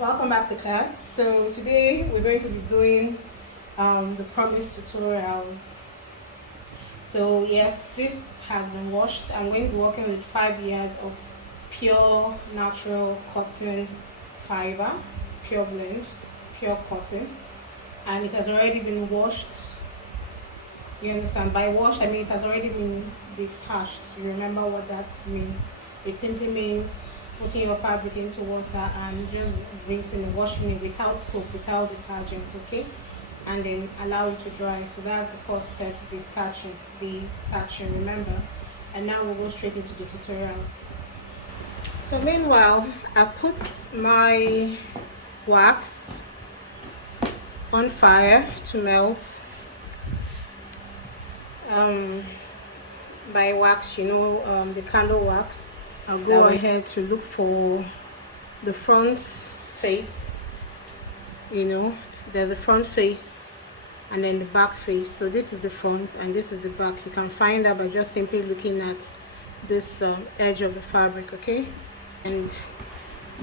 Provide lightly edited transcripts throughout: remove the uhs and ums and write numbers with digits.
Welcome back to class. So today we're going to be doing the promised tutorials. So yes, this has been washed. I'm going to be working with 5 yards of pure natural cotton fiber, pure blend, pure cotton, and it has already been washed. You understand? By washed, I mean it has already been discharged. You remember what that means? It simply means putting your fabric into water and just rinsing and washing it without soap, without detergent, okay? And then allow it to dry. So that's the first step, the starching, remember? And now we'll go straight into the tutorials. So meanwhile, I've put my wax on fire to melt. By wax, the candle wax. I'll go ahead to look for the front face. There's a front face and then the back face. So this is the front and this is the back. You can find that by just simply looking at this edge of the fabric, okay? And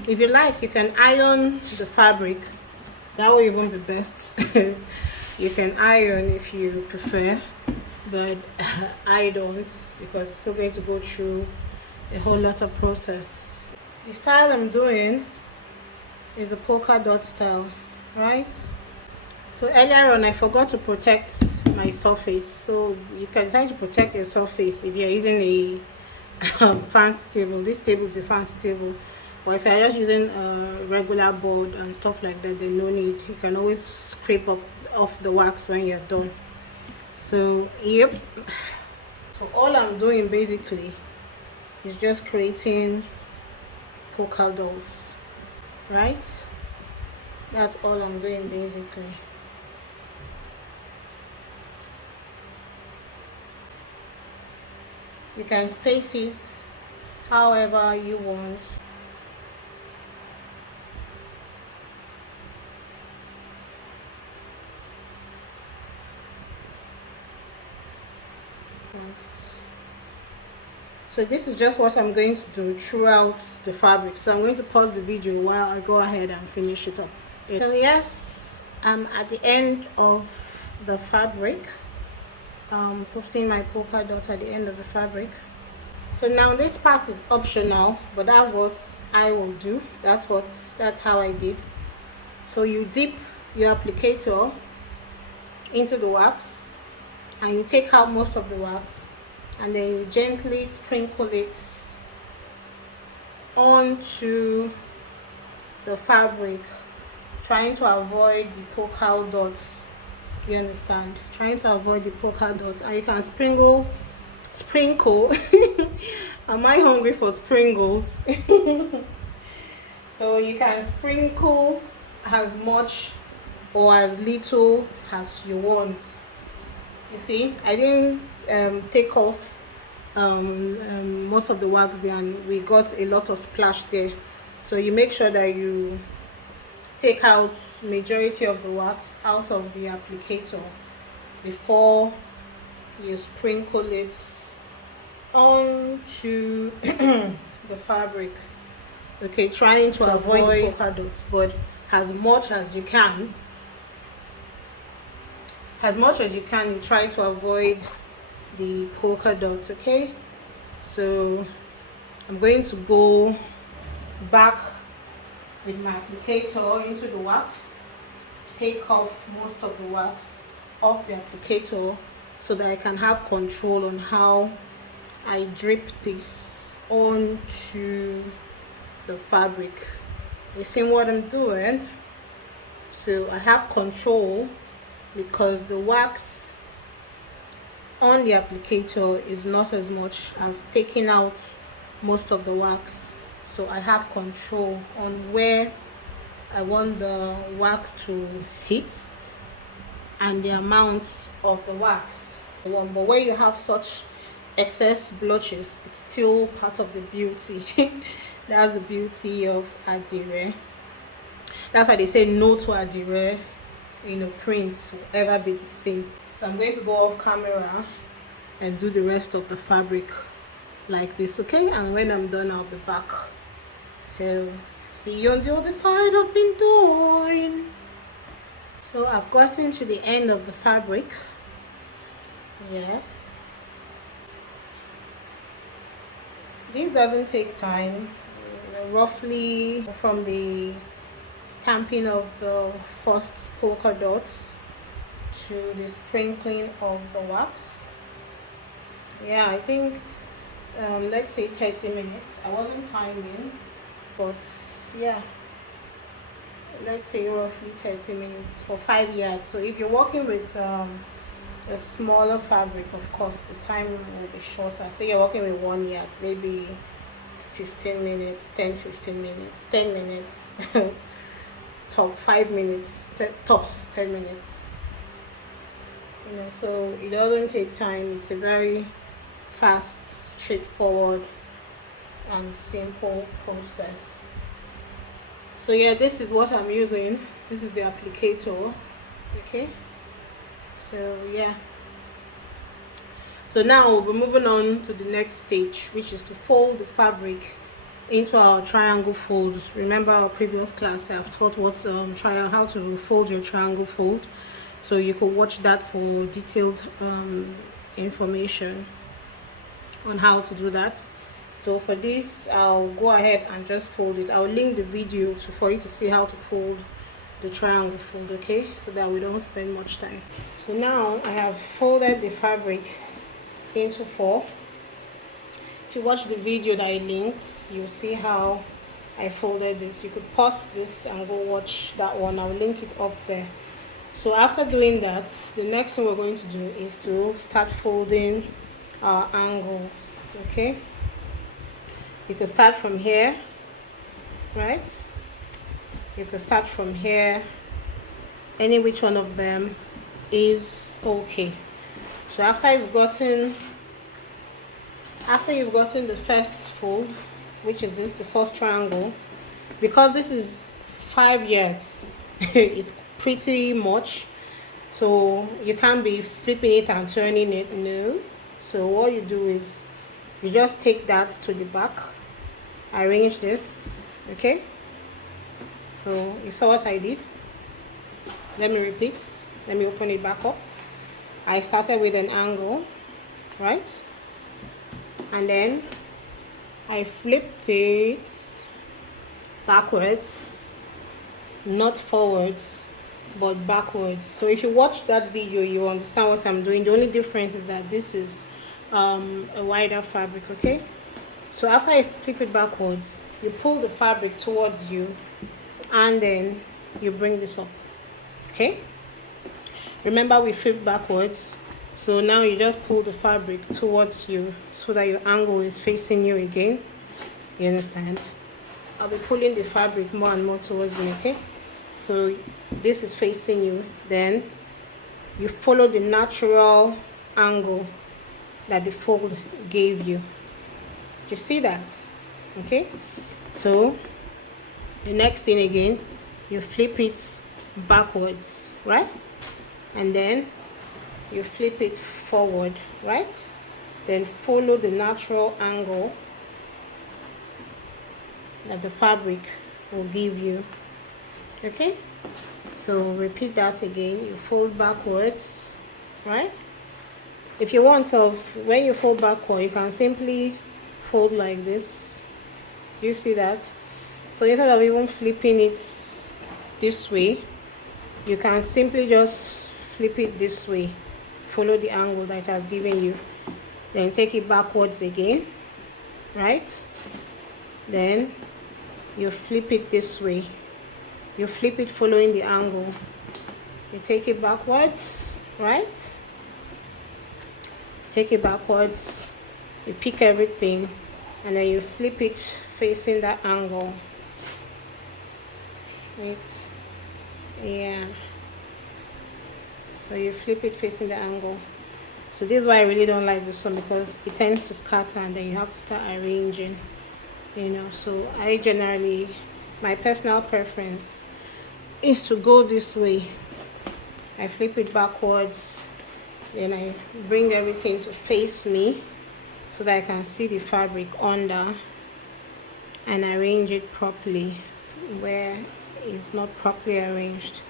if you like, you can iron the fabric. That will even be best. You can iron if you prefer, but I don't, because it's still going to go through a whole lot of process. The style I'm doing is a polka dot style, right? So earlier on I forgot to protect my surface, so you can decide to protect your surface if you're using a fancy table. This table is a fancy table, or if you're just using a regular board and stuff like that, then no need. You can always scrape up off the wax when you're done. So yep, so all I'm doing basically is just creating polka dots, right? That's all I'm doing basically. You can space it however you want. So this is just what I'm going to do throughout the fabric. So I'm going to pause the video while I go ahead and finish it up. So yes, I'm at the end of the fabric. Putting my polka dot at the end of the fabric. So now this part is optional, but that's what I will do. That's how I did. So you dip your applicator into the wax and you take out most of the wax, and then you gently sprinkle it onto the fabric, trying to avoid the polka dots. You understand? Trying to avoid the polka dots. And you can sprinkle am I hungry for sprinkles? So you can sprinkle as much or as little as you want. You see, I didn't take off most of the wax there, and we got a lot of splash there. So you make sure that you take out majority of the wax out of the applicator before you sprinkle it onto the fabric, okay? Trying to avoid polka dots, but as much as you can, you try to avoid the polka dots, okay? So I'm going to go back with my applicator into the wax, take off most of the wax off the applicator so that I can have control on how I drip this onto the fabric. You see what I'm doing? So I have control because the wax on the applicator is not as much. I've taken out most of the wax, so I have control on where I want the wax to hit and the amount of the wax. But when you have such excess blotches, it's still part of the beauty. That's the beauty of Adire. That's why they say no to Adire. Prints will ever be the same. So I'm going to go off camera and do the rest of the fabric like this, okay? And when I'm done, I'll be back. So See you on the other side. I've been doing. So I've gotten to the end of the fabric. Yes, this doesn't take time. Roughly from the stamping of the first polka dots to the sprinkling of the wax. Yeah, I think let's say 30 minutes. I wasn't timing, but yeah, let's say roughly 30 minutes for 5 yards. So if you're working with a smaller fabric, of course the time will be shorter. Say you're working with 1 yard, maybe 15 minutes, 15 minutes, 10 minutes, top 5 minutes, tops 10 minutes. You know, so it doesn't take time. It's a very fast, straightforward and simple process. So yeah, this is what I'm using. This is the applicator. Okay, so yeah, so now we're moving on to the next stage, which is to fold the fabric into our triangle folds. Remember our previous class, I've taught how to fold your triangle fold, so you could watch that for detailed information on how to do that. So for this, I'll go ahead and just fold it. I'll link the video for you to see how to fold the triangle fold, okay, so that we don't spend much time. So now I have folded the fabric into 4. If you watch the video that I linked, you'll see how I folded this. You could pause this and go watch that one. I'll link it up there. So after doing that, the next thing we're going to do is to start folding our angles. Okay, you could start from here, right? You could start from here. Any which one of them is okay. So after you've gotten the first fold, which is this, the first triangle, because this is 5 yards, it's pretty much, so you can't be flipping it and turning it, no. So what you do is you just take that to the back, arrange this, okay. So you saw what I did. Let me repeat. Let me open it back up. I started with an angle, right? And then I flipped it backwards, not forwards, but backwards. So if you watch that video, you understand what I'm doing. The only difference is that this is a wider fabric, okay? So after I flip it backwards, you pull the fabric towards you, and then you bring this up, okay? Remember, we flipped backwards, so now you just pull the fabric towards you so that your angle is facing you again. You understand? I'll be pulling the fabric more and more towards me, okay? So this is facing you, then you follow the natural angle that the fold gave you. You see that? Okay, so the next thing again, you flip it backwards, right? And then you flip it forward, right? Then follow the natural angle that the fabric will give you, okay? So repeat that again. You fold backwards, right? If you want to, when you fold backward, you can simply fold like this. You see that? So instead of even flipping it this way, you can simply just flip it this way. Follow the angle that it has given you. Then take it backwards again, right? Then you flip it this way. You flip it following the angle. You take it backwards, right? Take it backwards. You pick everything, and then you flip it facing that angle. Right? Yeah. So you flip it facing the angle. So this is why I really don't like this one, because it tends to scatter and then you have to start arranging, you know. So I generally, my personal preference is to go this way. I flip it backwards, then I bring everything to face me so that I can see the fabric under and arrange it properly where it's not properly arranged.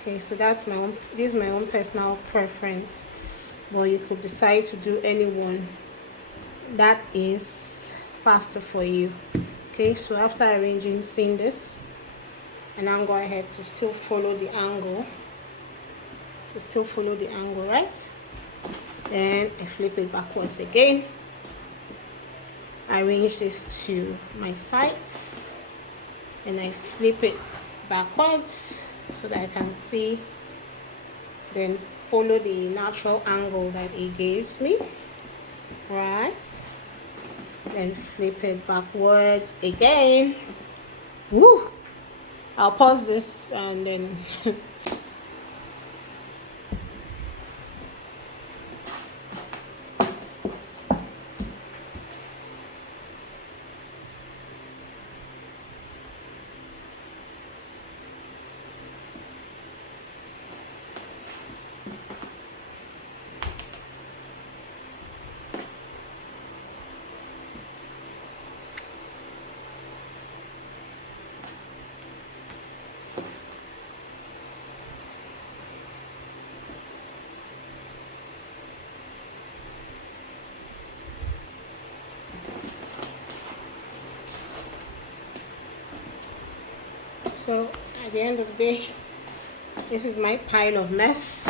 Okay, so that's my own, this is my own personal preference, but you could decide to do any one that is faster for you. Okay, so after arranging, seeing this, and now go ahead to still follow the angle, right? Then I flip it backwards again, arrange this to my sides, and I flip it backwards so that I can see, then follow the natural angle that it gives me, right? Then flip it backwards again. Woo! I'll pause this and then so at the end of the day, this is my pile of mess.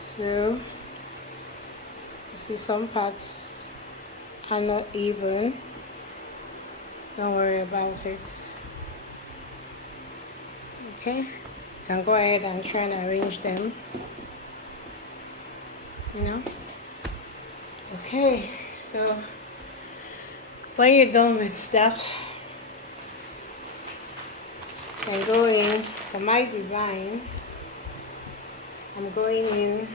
So you see some parts are not even. Don't worry about it. Okay, you can go ahead and try and arrange them, you know. Okay, so when you're done with that, I'm going for my design. I'm going in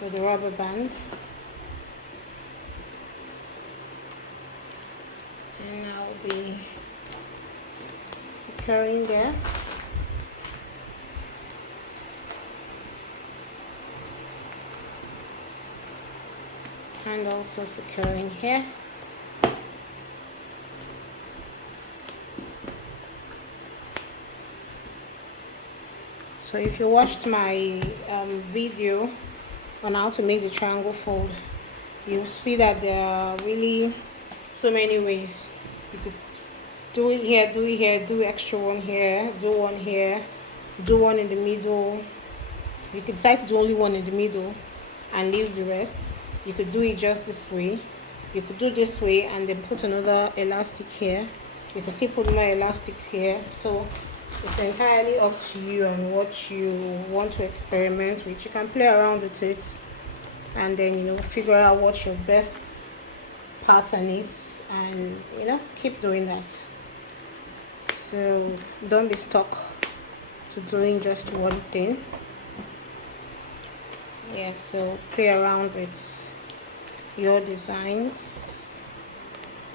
with the rubber band, and I'll be securing there. And also securing here. So if you watched my video on how to make the triangle fold, you'll see that there are really so many ways. You could do it here, do extra one here, do one here, do one in the middle. You could decide to do only one in the middle and leave the rest. You could do it just this way. You could do this way and then put another elastic here. You can still put more elastics here. So it's entirely up to you and what you want to experiment with. You can play around with it and then, you know, figure out what your best pattern is, and, you know, keep doing that. So don't be stuck to doing just one thing. Yeah, so play around with your designs.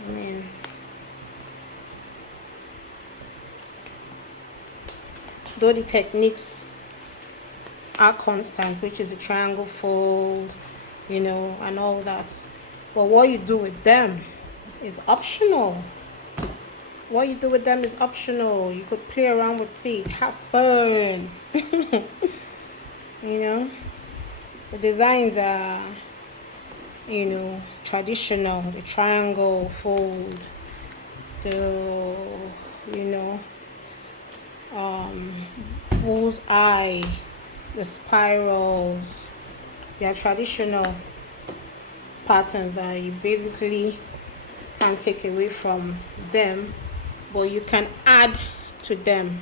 I mean, though the techniques are constant, which is a triangle fold, you know, and all that, but what you do with them is optional. What you do with them is optional. You could play around with it, have fun. You know, the designs are, you know, traditional, the triangle fold, the, you know, bull's eye, the spirals. They are traditional patterns that you basically can't take away from them, but you can add to them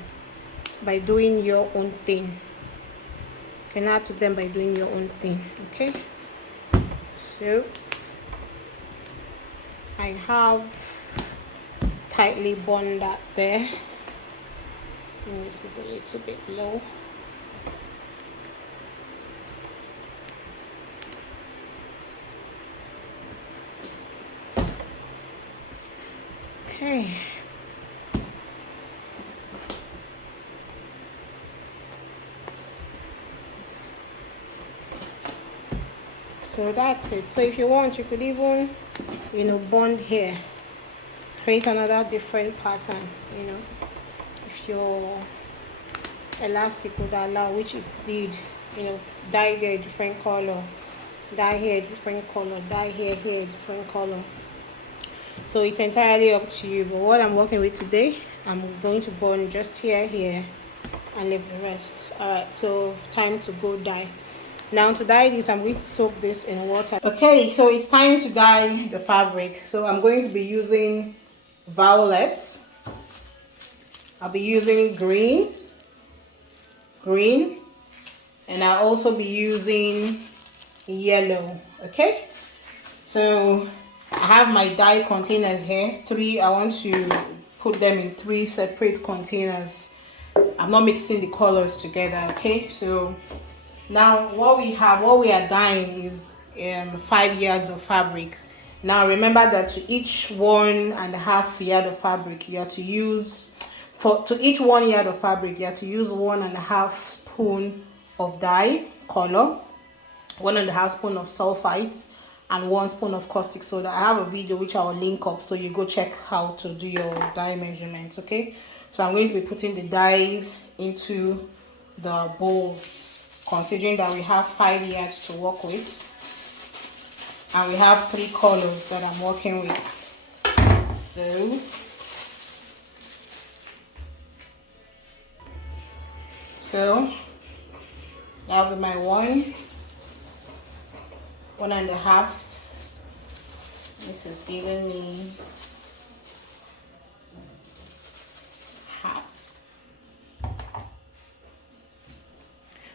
by doing your own thing. You can add to them by doing your own thing. Okay, so I have tightly bond that there. And this is a little bit low. Okay. So that's it. So if you want, you could even, you know, bond here, create another different pattern, you know, if your elastic would allow, which it did, you know, dye there a different color, dye here a different color, dye here a different color. So it's entirely up to you, but what I'm working with today, I'm going to bond just here and leave the rest. All right, so time to go dye. Now to dye this, I'm going to soak this in water. Okay, so it's time to dye the fabric. So I'm going to be using violets. I'll be using green, and I'll also be using yellow. Okay, so I have my dye containers here. I want to put them in 3 separate containers. I'm not mixing the colors together. Okay, so now what we are dyeing is 5 yards of fabric. Now remember that to each 1.5 yard of fabric, you have to use, to each 1 yard of fabric, you have to use 1.5 spoon of dye color, 1.5 spoon of sulfite, and 1 spoon of caustic soda. I have a video which I will link up, so you go check how to do your dye measurements. Okay, so I'm going to be putting the dye into the bowls, considering that we have 5 yards to work with and we have 3 colors that I'm working with. So that'll be my 1.5. This is giving me half.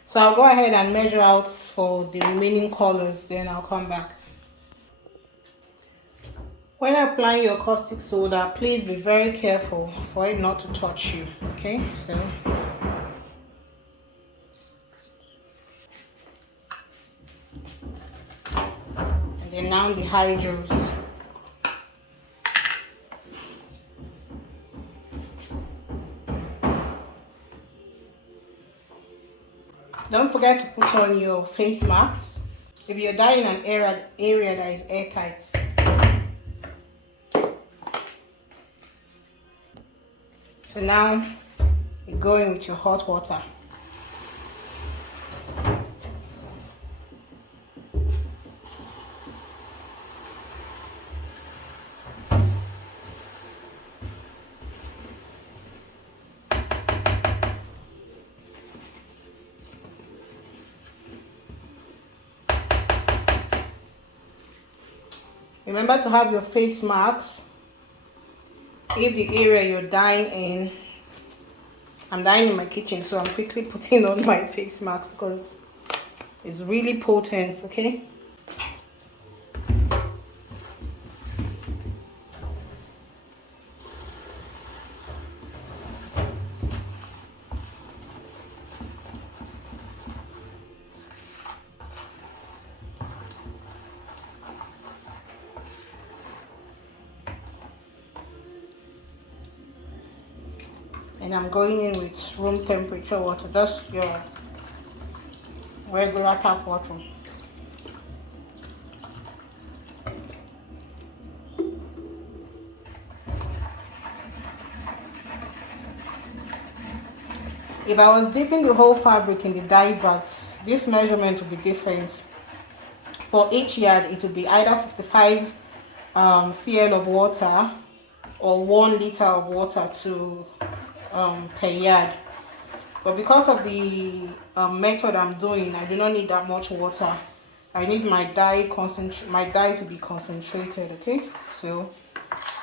So I'll go ahead and measure out for the remaining colors, then I'll come back. When applying your caustic soda, please be very careful for it not to touch you. Okay, so and then now the hydros. Don't forget to put on your face masks if you're dyeing an area that is airtight. So now you're going with your hot water. Remember to have your face masks. If the area you're dyeing in, I'm dyeing in my kitchen, so I'm quickly putting on my face mask because it's really potent. Okay, and I'm going in with room temperature water, just your regular tap water. If I was dipping the whole fabric in the dye bath, this measurement would be different. For each yard, it would be either 65 cl of water or 1 liter of water to per yard. But because of the method I'm doing, I do not need that much water. I need my dye to be concentrated. Okay, so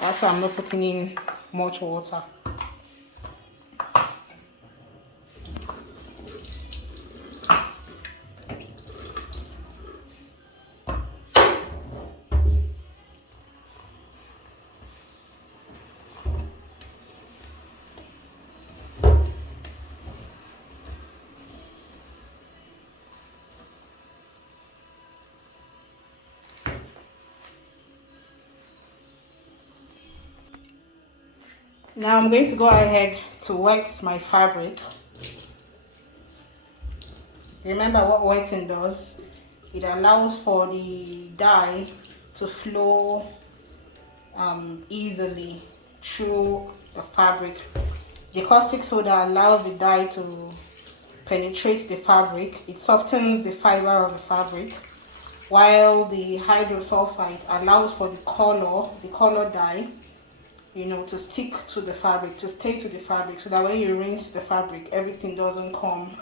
that's why I'm not putting in much water. Now I'm going to go ahead to wet my fabric. Remember what wetting does? it allows for the dye to flow easily through the fabric. The caustic soda allows the dye to penetrate the fabric. It softens the fiber of the fabric, while the hydrosulfide allows for the color dye, you know, to stick to the fabric, to stay to the fabric, so that when you rinse the fabric, everything doesn't come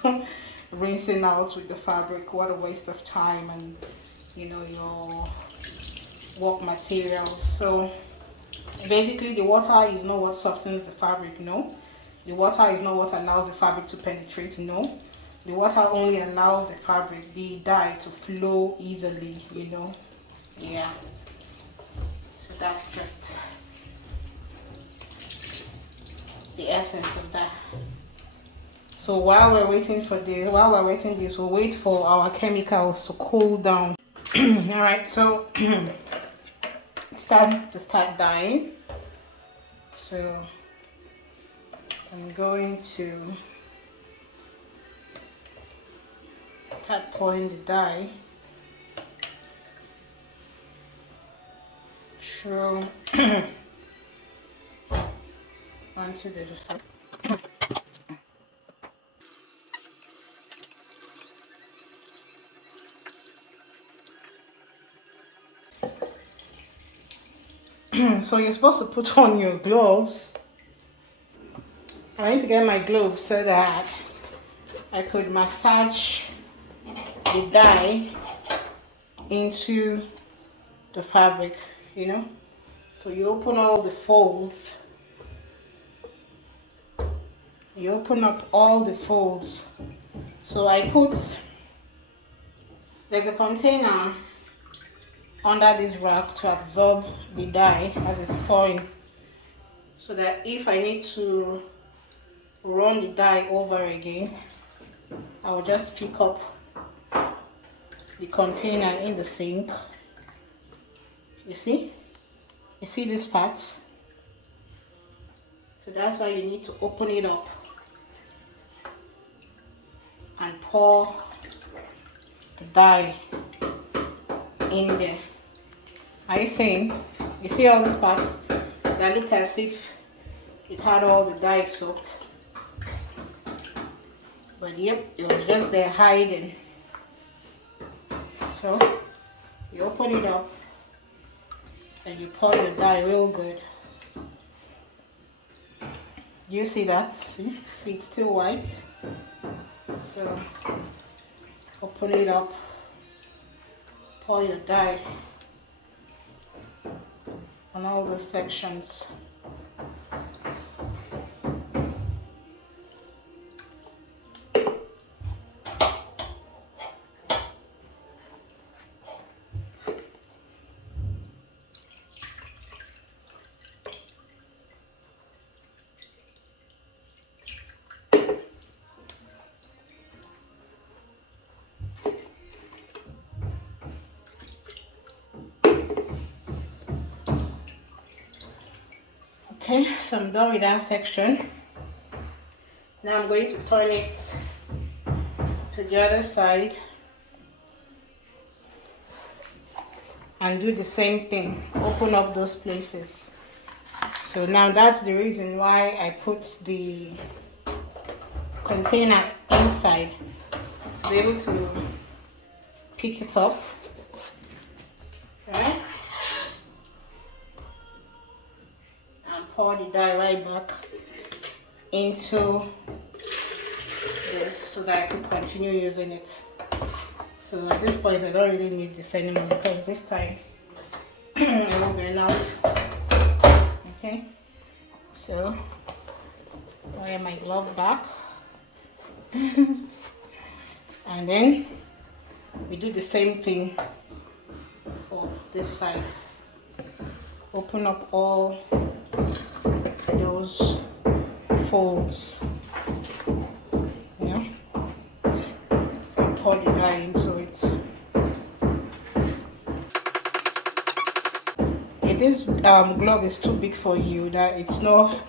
rinsing out with the fabric. What a waste of time and, you know, your work materials. So basically the water is not what softens the fabric, no. The water is not what allows the fabric to penetrate, no. The water only allows the fabric, the dye, to flow easily, you know. Yeah. So that's just the essence of that. So while we're waiting for this, we'll wait for our chemicals to cool down. All right, so start dyeing. So I'm going to start pouring the dye through onto the so you're supposed to put on your gloves. I need to get my gloves so that I could massage the dye into the fabric, you know. So you open all the folds. You open up all the folds. So there's a container under this rack to absorb the dye as it's pouring, so that if I need to run the dye over again, I will just pick up the container in the sink. You see this part? So that's why you need to open it up and pour the dye in there. Are you seeing? You see all these parts that look as if it had all the dye soaked, but yep, it was just there hiding. So you open it up and you pour your dye real good. You see that? See it's still white. So open it up, pour your dye on all those sections. Okay, so I'm done with that section. Now I'm going to turn it to the other side and do the same thing. Open up those places. So now that's the reason why I put the container inside, to be able to pick it up. Right? Pour the dye right back into this so that I can continue using it. So at this point I don't really need this anymore, because this time it won't be enough. Okay, so I have my glove back and then we do the same thing for this side. Open up all those folds, yeah, and pour the dye into it. If this glove is too big for you, that it's not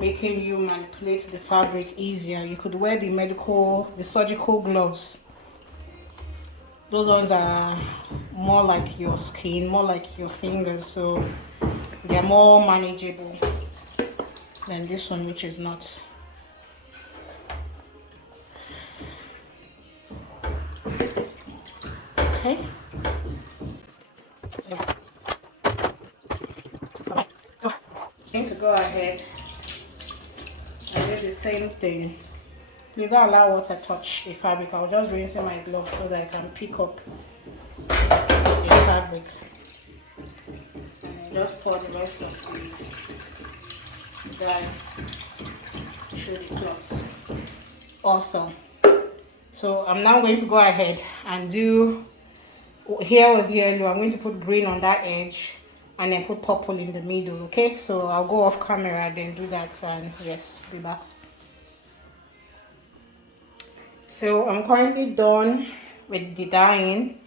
making you manipulate the fabric easier, you could wear the surgical gloves. Those ones are more like your skin, more like your fingers, so they're more manageable than this one, which is not. Okay. I'm going to go ahead and do the same thing. Please don't allow water touch the fabric. I'll just rinse in my gloves so that I can pick up the fabric. And then just pour the rest of the dye through the cloth. Awesome. So I'm now going to go ahead and do, here was yellow, I'm going to put green on that edge and then put purple in the middle. Okay, so I'll go off camera then do that, and yes, be back. So I'm currently done with the dyeing.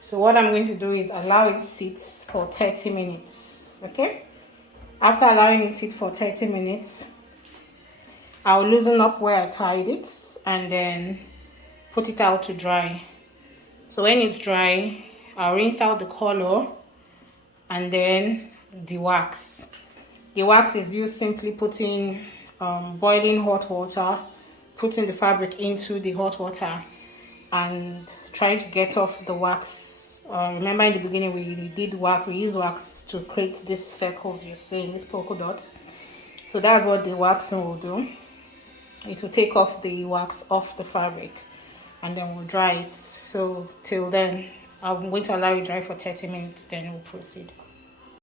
So what I'm going to do is allow it sit for 30 minutes. Okay, after allowing it sit for 30 minutes, I'll loosen up where I tied it and then put it out to dry. So when it's dry, I'll rinse out the color and then the wax. The wax is used simply putting boiling hot water, putting the fabric into the hot water and trying to get off the wax. Remember in the beginning we used wax to create these circles you see in these polka dots. So that's what the waxing will do. It will take off the wax off the fabric and then we'll dry it. So till then, I'm going to allow it dry for 30 minutes, then we'll proceed.